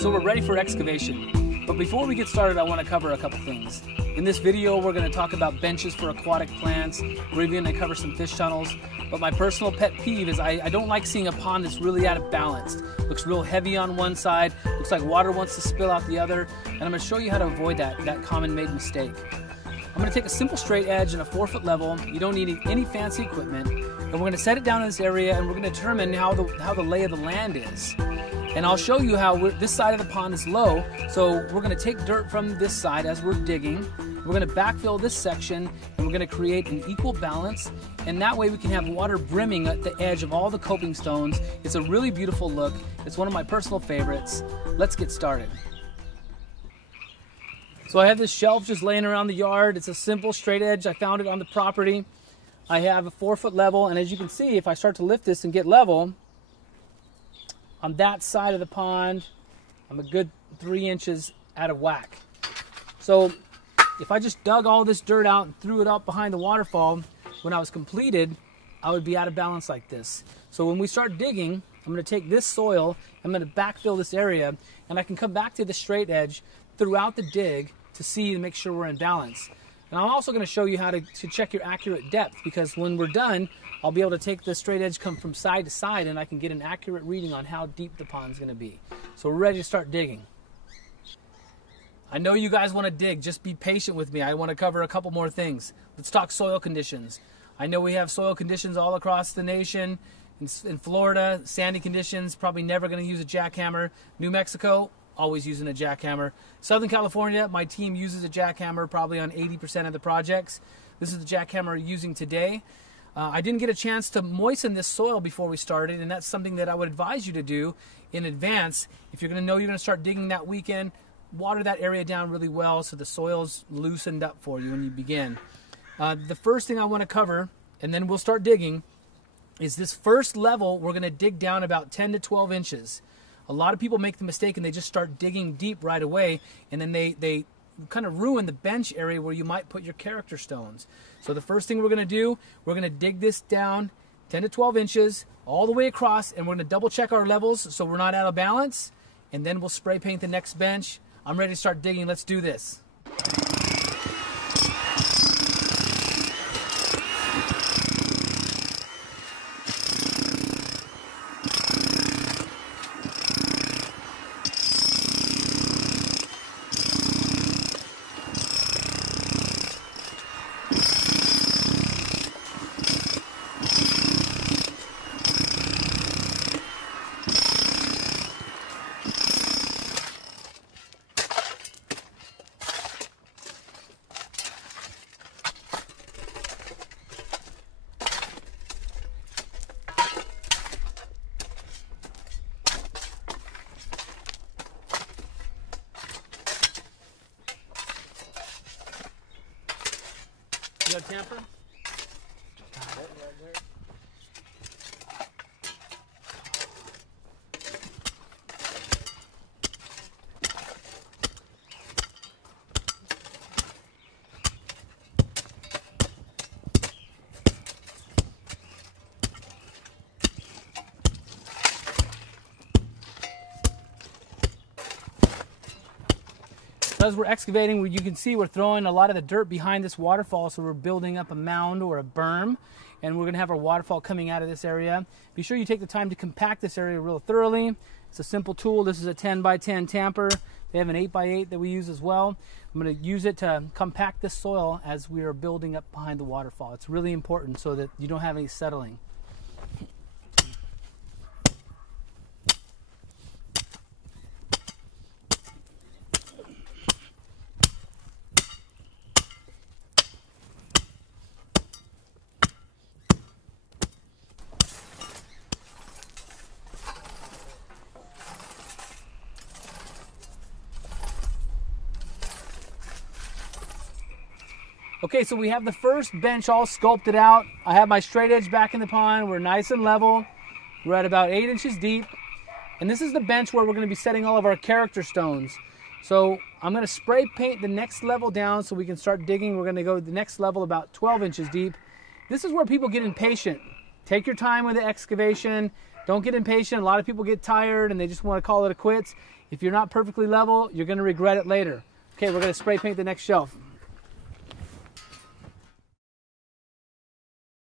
So we're ready for excavation. But before we get started, I want to cover a couple things. In this video, we're going to talk about benches for aquatic plants. We're even going to cover some fish tunnels. But my personal pet peeve is I don't like seeing a pond that's really out of balance. Looks real heavy on one side, looks like water wants to spill out the other, and I'm going to show you how to avoid that common made mistake. I'm going to take a simple straight edge and a 4-foot level. You don't need any fancy equipment. And we're going to set it down in this area, and we're going to determine how the lay of the land is. And I'll show you how this side of the pond is low, so we're going to take dirt from this side as we're digging. We're going to backfill this section, and we're going to create an equal balance, and that way we can have water brimming at the edge of all the coping stones. It's a really beautiful look. It's one of my personal favorites. Let's get started. So I have this shelf just laying around the yard. It's a simple straight edge. I found it on the property. I have a 4-foot level, and as you can see, if I start to lift this and get level, on that side of the pond, I'm a good 3 inches out of whack. So if I just dug all this dirt out and threw it up behind the waterfall, when I was completed, I would be out of balance like this. So when we start digging, I'm going to take this soil, I'm going to backfill this area, and I can come back to the straight edge throughout the dig to see and make sure we're in balance. And I'm also going to show you how to check your accurate depth, because when we're done, I'll be able to take the straight edge, come from side to side, and I can get an accurate reading on how deep the pond's going to be. So we're ready to start digging. I know you guys want to dig. Just be patient with me. I want to cover a couple more things. Let's talk soil conditions. I know we have soil conditions all across the nation. In Florida, sandy conditions, probably never going to use a jackhammer. New Mexico, always using a jackhammer. Southern California, my team uses a jackhammer probably on 80% of the projects. This is the jackhammer we're using today. I didn't get a chance to moisten this soil before we started, and that's something that I would advise you to do in advance. If you're going to know you're going to start digging that weekend, water that area down really well so the soil's loosened up for you when you begin. The first thing I want to cover, and then we'll start digging, is this first level. We're going to dig down about 10 to 12 inches. A lot of people make the mistake and they just start digging deep right away, and then they kind of ruin the bench area where you might put your character stones. So the first thing we're going to do, we're going to dig this down 10 to 12 inches all the way across, and we're going to double check our levels so we're not out of balance, and then we'll spray paint the next bench. I'm ready to start digging. Let's do this. You got a tamper? As we're excavating, you can see we're throwing a lot of the dirt behind this waterfall, so we're building up a mound or a berm, and we're going to have our waterfall coming out of this area. Be sure you take the time to compact this area real thoroughly. It's a simple tool. This is a 10 by 10 tamper. They have an 8 by 8 that we use as well. I'm going to use it to compact this soil as we are building up behind the waterfall. It's really important so that you don't have any settling. Okay, so we have the first bench all sculpted out. I have my straight edge back in the pond. We're nice and level. We're at about 8 inches deep. And this is the bench where we're going to be setting all of our character stones. So I'm going to spray paint the next level down so we can start digging. We're going to go to the next level about 12 inches deep. This is where people get impatient. Take your time with the excavation. Don't get impatient. A lot of people get tired and they just want to call it a quits. If you're not perfectly level, you're going to regret it later. Okay, we're going to spray paint the next shelf.